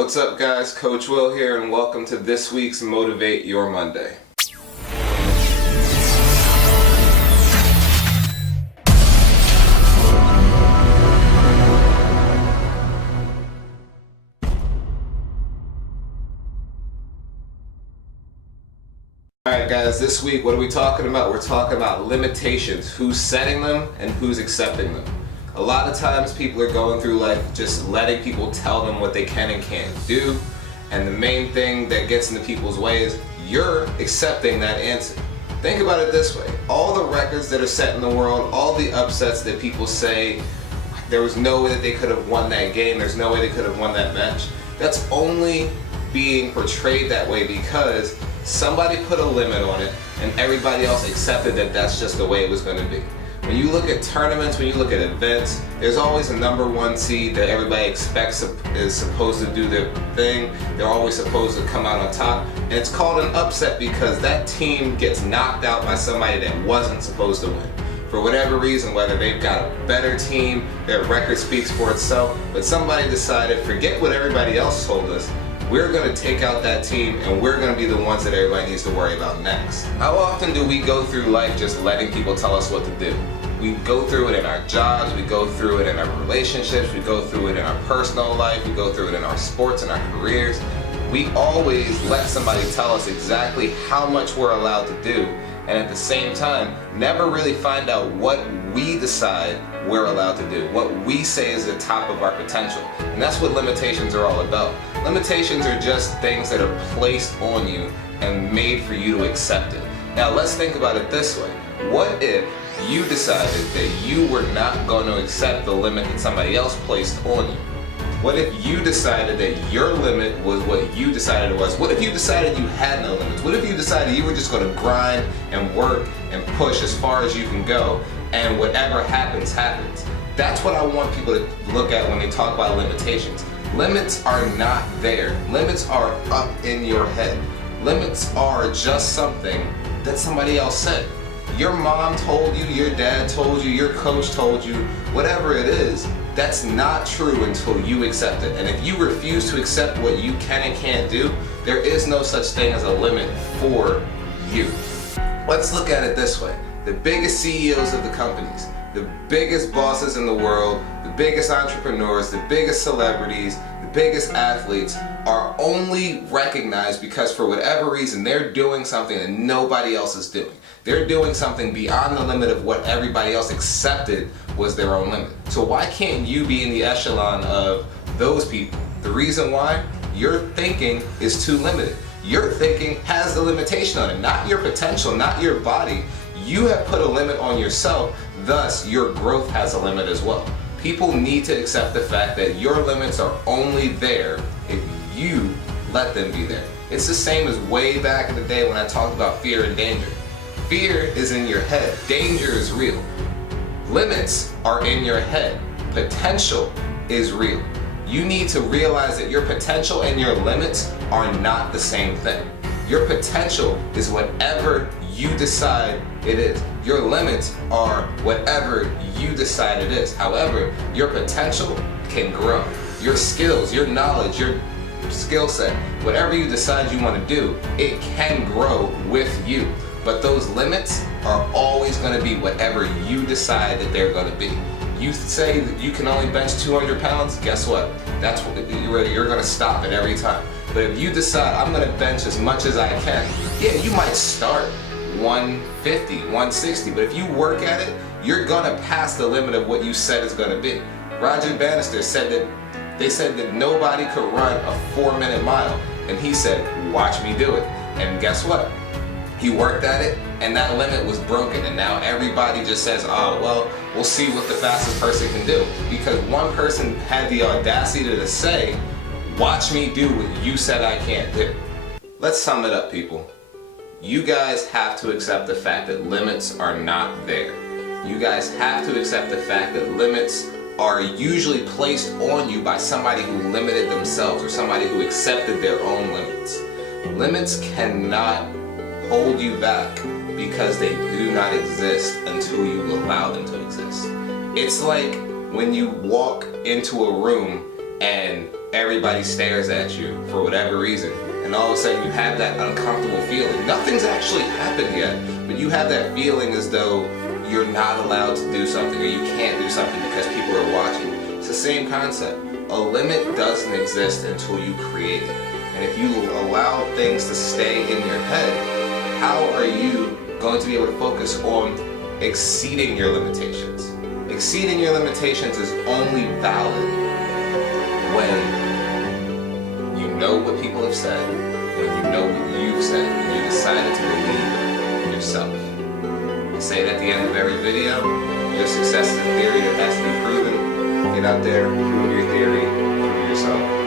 What's up guys, Coach Will here and welcome to this week's Motivate Your Monday. Alright guys, this week what are we talking about? We're talking about limitations, who's setting them and who's accepting them. A lot of times people are going through life just letting people tell them what they can and can't do, and the main thing that gets into people's way is you're accepting that answer. Think about it this way, all the records that are set in the world, all the upsets that people say there was no way that they could have won that game, there's no way they could have won that match, that's only being portrayed that way because somebody put a limit on it and everybody else accepted that that's just the way it was going to be. When you look at tournaments, when you look at events, there's always a number one seed that everybody expects is supposed to do their thing. They're always supposed to come out on top. And it's called an upset because that team gets knocked out by somebody that wasn't supposed to win. For whatever reason, whether they've got a better team, their record speaks for itself, but somebody decided, forget what everybody else told us, we're going to take out that team and we're going to be the ones that everybody needs to worry about next. How often do we go through life just letting people tell us what to do? We go through it in our jobs, we go through it in our relationships, we go through it in our personal life, we go through it in our sports and our careers. We always let somebody tell us exactly how much we're allowed to do, and at the same time, never really find out what we decide we're allowed to do, what we say is the top of our potential. And that's what limitations are all about. Limitations are just things that are placed on you and made for you to accept it. Now let's think about it this way. What if you decided that you were not going to accept the limit that somebody else placed on you? What if you decided that your limit was what you decided it was? What if you decided you had no limits? What if you decided you were just going to grind and work and push as far as you can go and whatever happens, happens? That's what I want people to look at when they talk about limitations. Limits are not there. Limits are up in your head. Limits are just something that somebody else said. Your mom told you, your dad told you, your coach told you, whatever it is, that's not true until you accept it. And if you refuse to accept what you can and can't do, there is no such thing as a limit for you. Let's look at it this way. The biggest CEOs of the companies, the biggest bosses in the world, the biggest entrepreneurs, the biggest celebrities, the biggest athletes are only recognized because for whatever reason they're doing something that nobody else is doing. They're doing something beyond the limit of what everybody else accepted was their own limit. So why can't you be in the echelon of those people? The reason why, your thinking is too limited. Your thinking has the limitation on it, not your potential, not your body. You have put a limit on yourself, thus your growth has a limit as well. People need to accept the fact that your limits are only there if you let them be there. It's the same as way back in the day when I talked about fear and danger. Fear is in your head. Danger is real. Limits are in your head. Potential is real. You need to realize that your potential and your limits are not the same thing. Your potential is whatever you decide it is. Your limits are whatever you decide it is. However, your potential can grow. Your skills, your knowledge, your skill set, whatever you decide you want to do, it can grow with you. But those limits are always going to be whatever you decide that they're going to be. You say that you can only bench 200 pounds, guess what? That's what you're going to stop it every time. But if you decide, I'm going to bench as much as I can, yeah, you might start 150, 160, but if you work at it, you're going to pass the limit of what you said it's going to be. Roger Bannister said that nobody could run a 4-minute mile, and he said, watch me do it. And guess what? He worked at it, and that limit was broken, and now everybody just says, oh, well, we'll see what the fastest person can do. Because one person had the audacity to say, watch me do what you said I can't do. Let's sum it up, people. You guys have to accept the fact that limits are not there. You guys have to accept the fact that limits are usually placed on you by somebody who limited themselves or somebody who accepted their own limits. Limits cannot hold you back because they do not exist until you allow them to exist. It's like when you walk into a room and everybody stares at you for whatever reason, and all of a sudden you have that uncomfortable feeling. Nothing's actually happened yet, but you have that feeling as though you're not allowed to do something, or you can't do something because people are watching. It's the same concept. A limit doesn't exist until you create it. And if you allow things to stay in your head, how are you going to be able to focus on exceeding your limitations? Exceeding your limitations is only valid when you know what people have said, when you know what you've said, and you decided to believe yourself. I say it at the end of every video, your success is a theory that has to be proven. Get out there, prove your theory, prove yourself.